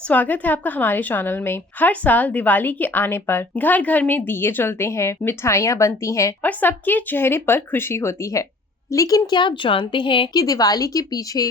स्वागत है आपका हमारे चैनल में। हर साल दिवाली के आने पर घर घर में दिए जलते हैं, मिठाइयाँ बनती हैं और सबके चेहरे पर खुशी होती है। लेकिन क्या आप जानते हैं कि दिवाली के पीछे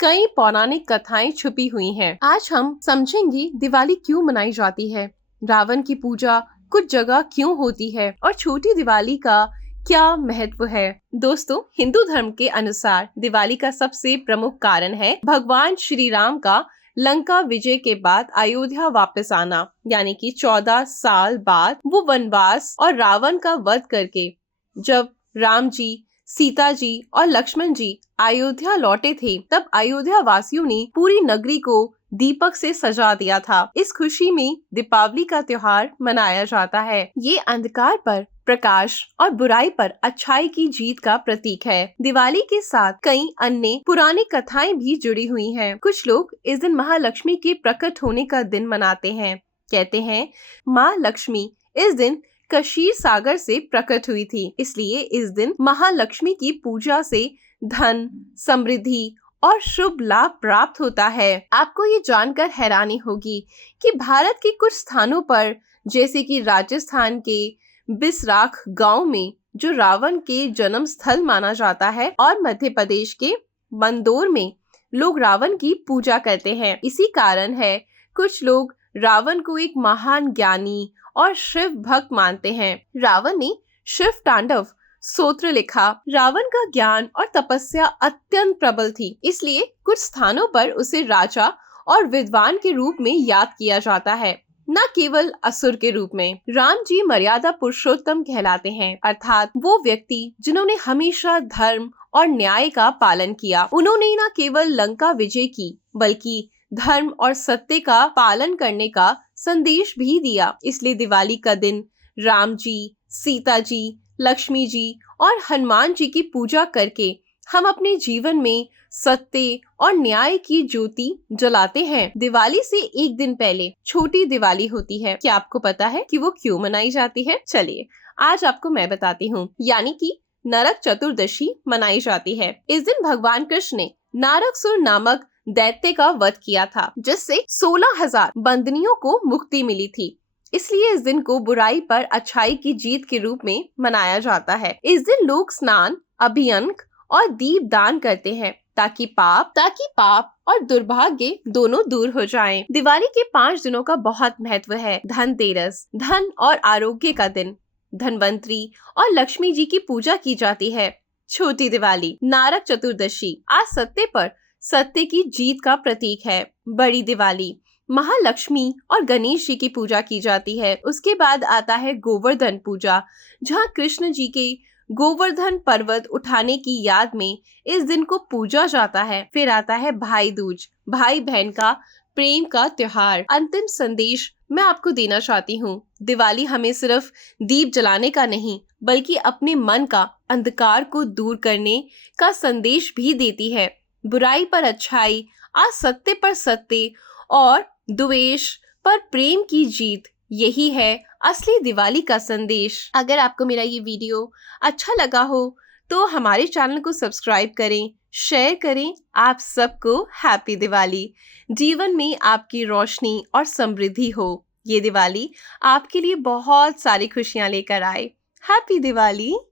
कई पौराणिक कथाएं छुपी हुई हैं। आज हम समझेंगे दिवाली क्यों मनाई जाती है, रावण की पूजा कुछ जगह क्यों होती है और छोटी दिवाली का क्या महत्व है। दोस्तों, हिंदू धर्म के अनुसार दिवाली का सबसे प्रमुख कारण है भगवान श्री राम का लंका विजय के बाद अयोध्या वापस आना, यानी कि 14 साल बाद वो वनवास और रावण का वध करके जब राम जी, सीता जी और लक्ष्मण जी अयोध्या लौटे थे, तब अयोध्या वासियों ने पूरी नगरी को दीपक से सजा दिया था। इस खुशी में दीपावली का त्योहार मनाया जाता है। ये अंधकार पर प्रकाश और बुराई पर अच्छाई की जीत का प्रतीक है। दिवाली के साथ कई अन्य पुरानी कथाएं भी जुड़ी हुई हैं। कुछ लोग इस दिन महालक्ष्मी के प्रकट होने का दिन मनाते हैं। कहते हैं माँ लक्ष्मी इस दिन कशीर सागर से प्रकट हुई थी, इसलिए इस दिन महालक्ष्मी की पूजा से धन, समृद्धि और शुभ लाभ प्राप्त होता है। आपको ये जानकर हैरानी होगी कि भारत के कुछ स्थानों पर, जैसे कि राजस्थान के बिसराख गांव में जो रावण के जन्म स्थल माना जाता है, और मध्य प्रदेश के मंदोर में लोग रावण की पूजा करते हैं। इसी कारण है कुछ लोग रावण को एक महान ज्ञानी और शिव भक्त मानते हैं। रावण ने शिव तांडव स्तोत्र लिखा। रावण का ज्ञान और तपस्या अत्यंत प्रबल थी, इसलिए कुछ स्थानों पर उसे राजा और विद्वान के रूप में याद किया जाता है, न केवल असुर के रूप में। राम जी मर्यादा पुरुषोत्तम कहलाते हैं, अर्थात वो व्यक्ति जिन्होंने हमेशा धर्म और न्याय का पालन किया। उन्होंने न केवल लंका विजय की, बल्कि धर्म और सत्य का पालन करने का संदेश भी दिया। इसलिए दिवाली का दिन राम जी, सीता जी, लक्ष्मी जी और हनुमान जी की पूजा करके हम अपने जीवन में सत्य और न्याय की ज्योति जलाते हैं। दिवाली से एक दिन पहले छोटी दिवाली होती है। क्या आपको पता है कि वो क्यों मनाई जाती है? चलिए आज आपको मैं बताती हूँ। यानी कि नरक चतुर्दशी मनाई जाती है। इस दिन भगवान कृष्ण ने नारकसुर नामक दैत्य का वध किया था, जिससे 16,000 बंदनियों को मुक्ति मिली थी। इसलिए इस दिन को बुराई पर अच्छाई की जीत के रूप में मनाया जाता है। इस दिन लोग स्नान, अभियंक और दीप दान करते हैं ताकि पाप और दुर्भाग्य दोनों दूर हो जाएं। दिवाली के 5 दिनों का बहुत महत्व है। धनतेरस, धन और आरोग्य का दिन, धनवंतरी और लक्ष्मी जी की पूजा की जाती है। छोटी दिवाली, नारक चतुर्दशी, आज सत्य पर सत्य की जीत का प्रतीक है। बड़ी दिवाली, महालक्ष्मी और गणेश जी की पूजा की जाती है। उसके बाद आता है गोवर्धन पूजा, जहाँ कृष्ण जी के गोवर्धन पर्वत उठाने की याद में इस दिन को पूजा जाता है। फिर आता है भाई दूज, भाई बहन का प्रेम का त्योहार। अंतिम संदेश मैं आपको देना चाहती हूँ, दिवाली हमें सिर्फ दीप जलाने का नहीं, बल्कि अपने मन का अंधकार को दूर करने का संदेश भी देती है। बुराई पर अच्छाई, असत्य पर सत्य और द्वेष पर प्रेम की जीत, यही है असली दिवाली का संदेश। अगर आपको मेरा ये वीडियो अच्छा लगा हो तो हमारे चैनल को सब्सक्राइब करें, शेयर करें। आप सबको हैप्पी दिवाली। जीवन में आपकी रोशनी और समृद्धि हो। ये दिवाली आपके लिए बहुत सारी खुशियां लेकर आए। हैप्पी दिवाली।